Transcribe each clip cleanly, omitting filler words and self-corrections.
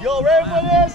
Y'all ready for this?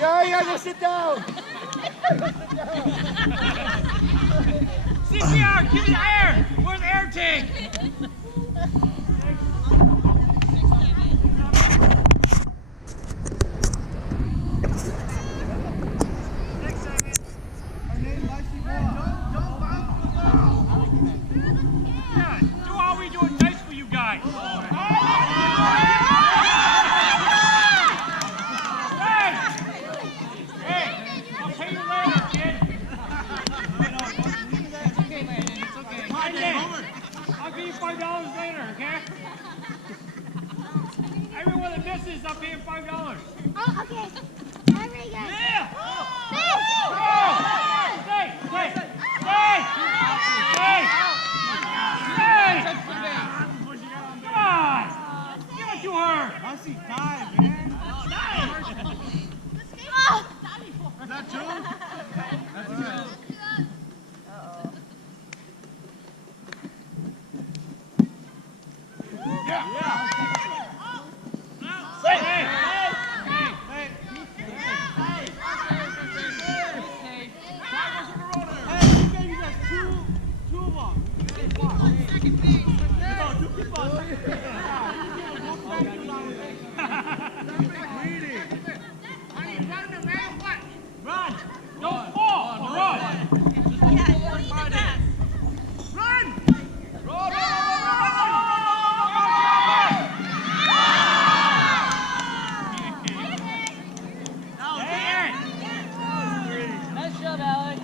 Yeah, you gotta sit down. CPR, give me the air. Where's the air tank? Yeah, do all we doing nice for you guys. I'll give you $5 later, okay? Everyone that misses, I'll pay you $5. Oh, okay. Very good. Yeah! Stay! Stay! Stay! Stay! Stay! Come on! Give it to her! I see time, man. Oh! Is that true? That's good. Run! Don't fall! Run! Nice job, Alex.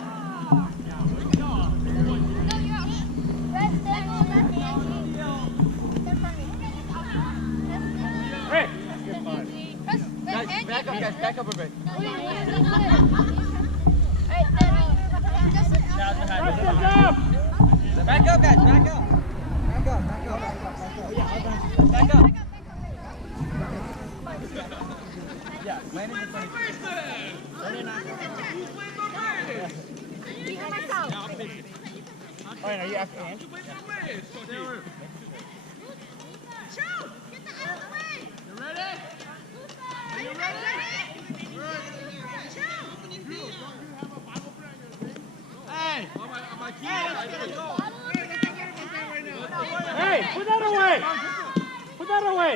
Hey! Guys, back up, guys. Back up a bit. Back up, guys. Back up. Back up. Back up. Back up. Yeah, land in front of you. All right, are you after him? Hey! Put that away! Put that away!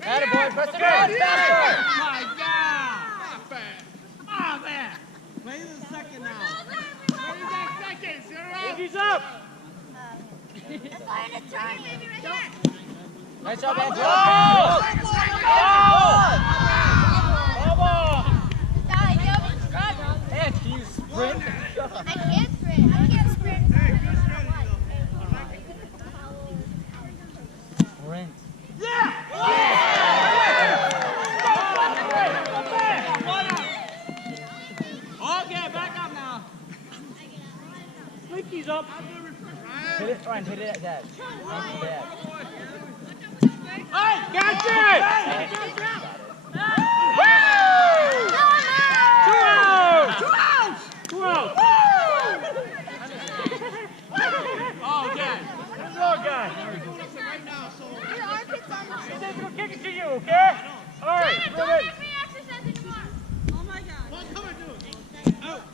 Attaboy, press it on. Faster. My God! Come on, man! Play the second now. He's up! Nice job, Andrew. Go! And can you sprint? I can't sprint. I can't sprint. Sprint. Okay, back up now. Slinky's up. Hit it, Ryan. Hit it at that. Thank you, Dad. Hey, catch it! Two outs! Oh, okay. There's another guy. He's going to kick it to you, okay? All right, ready?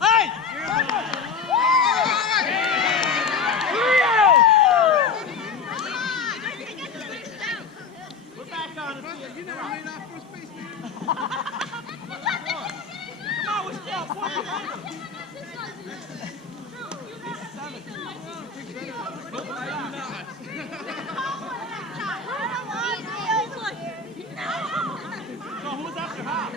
Hey! Three outs! We're back on it. You never made that first base, man. Come on, we're still 40. So who's after half?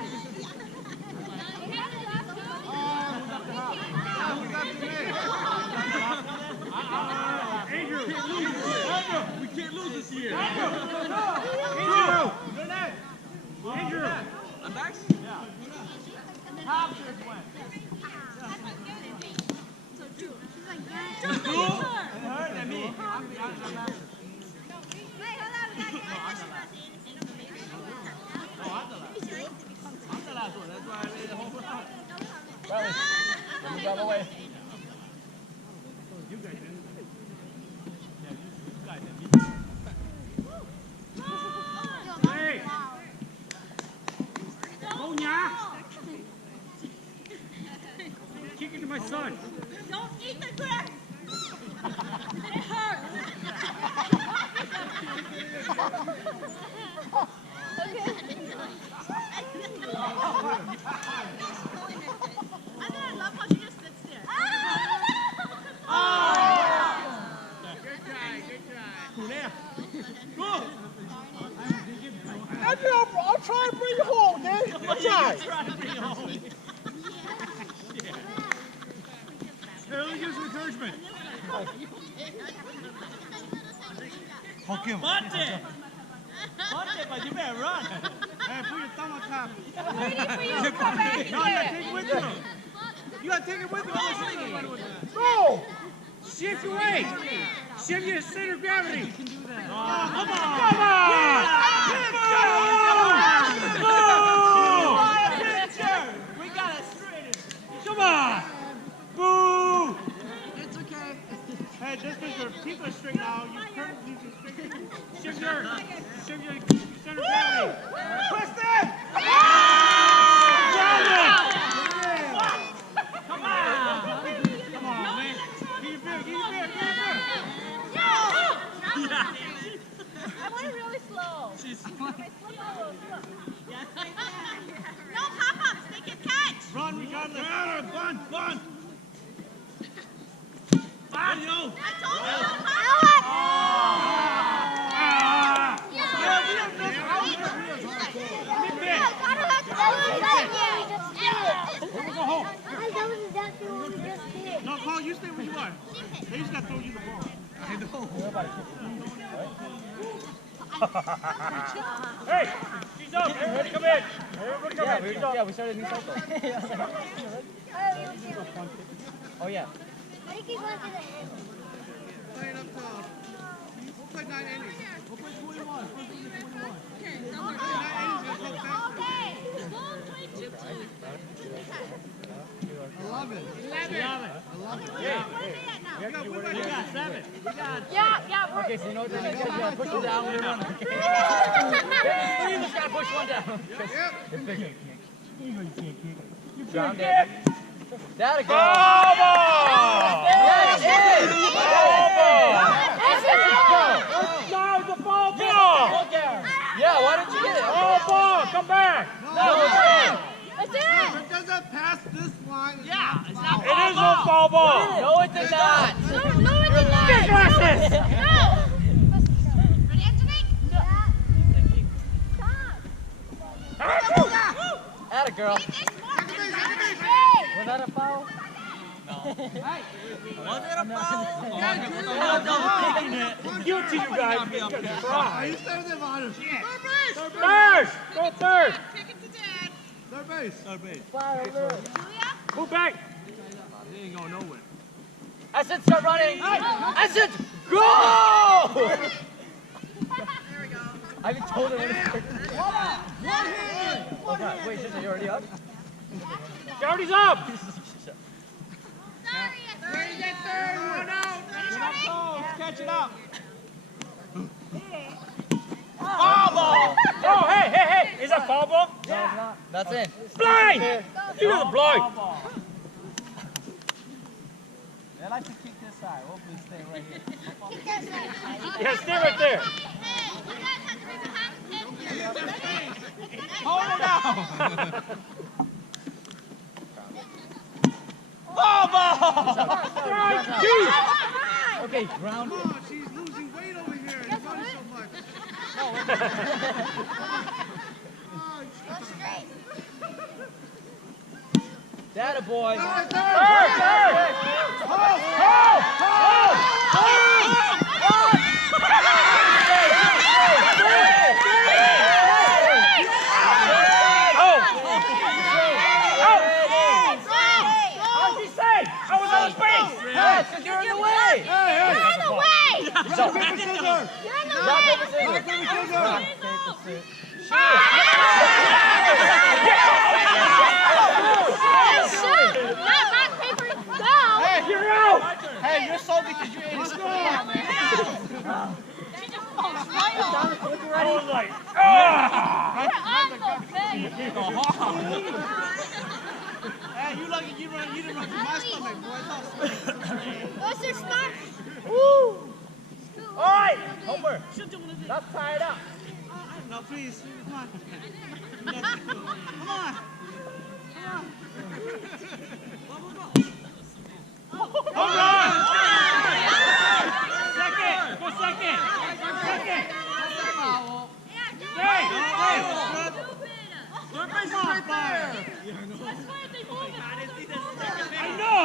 Andrew, we can't lose this year. Andrew, I'm back. Yeah. Half should win. Who? Her than me. I'm the master. No, I'm the last. I'm the last one. That's why I made the whole round. Riley, let me drive away. You guys didn't. Yeah, you guys didn't. Hey! Go, Nya! Kick it to my son. Don't eat the grass! It hurts! I love how she just sits there. Good try. Cool there. Go! I'll try and bring you home, man. I'll try. Try to bring it home. Hey, let me give some encouragement. Hook him. Bunt it, but you better run. Hey, put your thumb on top. I'm waiting for you to come back No, you gotta take it with you. You gotta take it with you. Go! Shift your weight. Shift your center of gravity. You can do that. Oh, come on. We got it straightened. Come on. Boo. It's okay. Hey, just because your teeth are straight now, you perfectly can straighten. Shift your center of gravity. Twist it. Come on, man. Get your beer. I went really slow. She's No pop-ups, they can catch. run regardless. Bun. Yo. I told you no pop-ups. Go home. That was exactly what we just did. No, Paul, you stay where you are. They just got to throw you the ball. Hey, she's up. Everybody come in. We started a new cycle. Oh, yeah. I think he's going to the end. Playing up top. We'll play 9 innings. We'll play 21. I love it. 11. We got 7. Yeah, Okay, so you know what that means? You gotta push it down when you run. Okay. You just gotta push one down. It's bigger. Ground it. That a go. That's it. No, the ball ball. Yeah, why didn't you get it? Ball. Come back. No, it's in. it's in. If it doesn't pass this line, It's not it is a foul ball. No, it did not. No, it did not. Get glasses. No. Ready, Anthony? Atta girl. This one. Was that a foul? Was it a foul? Guilty, you guys. you stay with him on him. Third. Go third. Take it to Dad. Third base. Julia? Move back. He ain't going nowhere. I said start running. I said go! There we go. I haven't told him when to start. Oh God, wait, Trisha, you already up? Jody's up. Sorry, Ready, get third. One out. Ready, Catch it up. Foul ball. Oh, hey. Is that foul ball? No, it's not. That's in. Blind. You know the blind. I like to kick this side. Hopefully stay right here. Yeah, stay right there. Hold it down. Foul Okay, round. Come on, she's losing weight over here. You're running so much. Go straight. That a boy. Yes, 'cause you're in the way. You're in the way. Rock, paper, scissors. You're in the Rock, way. paper, scissors. Rock, paper, scissors. Rock, paper, scissors. Shoot. Not rock, paper, go. Hey, you're out. Hey, you're salty because you ate a square. She just falls right off. I was like, Her arms so big. hey, you lucky you didn't run through my stomach, boy. What's your spot? All right, Homer. Let's tie it up. No, please. Come on. Come on. Hold on. Second. Go second. Second. Hey. I know.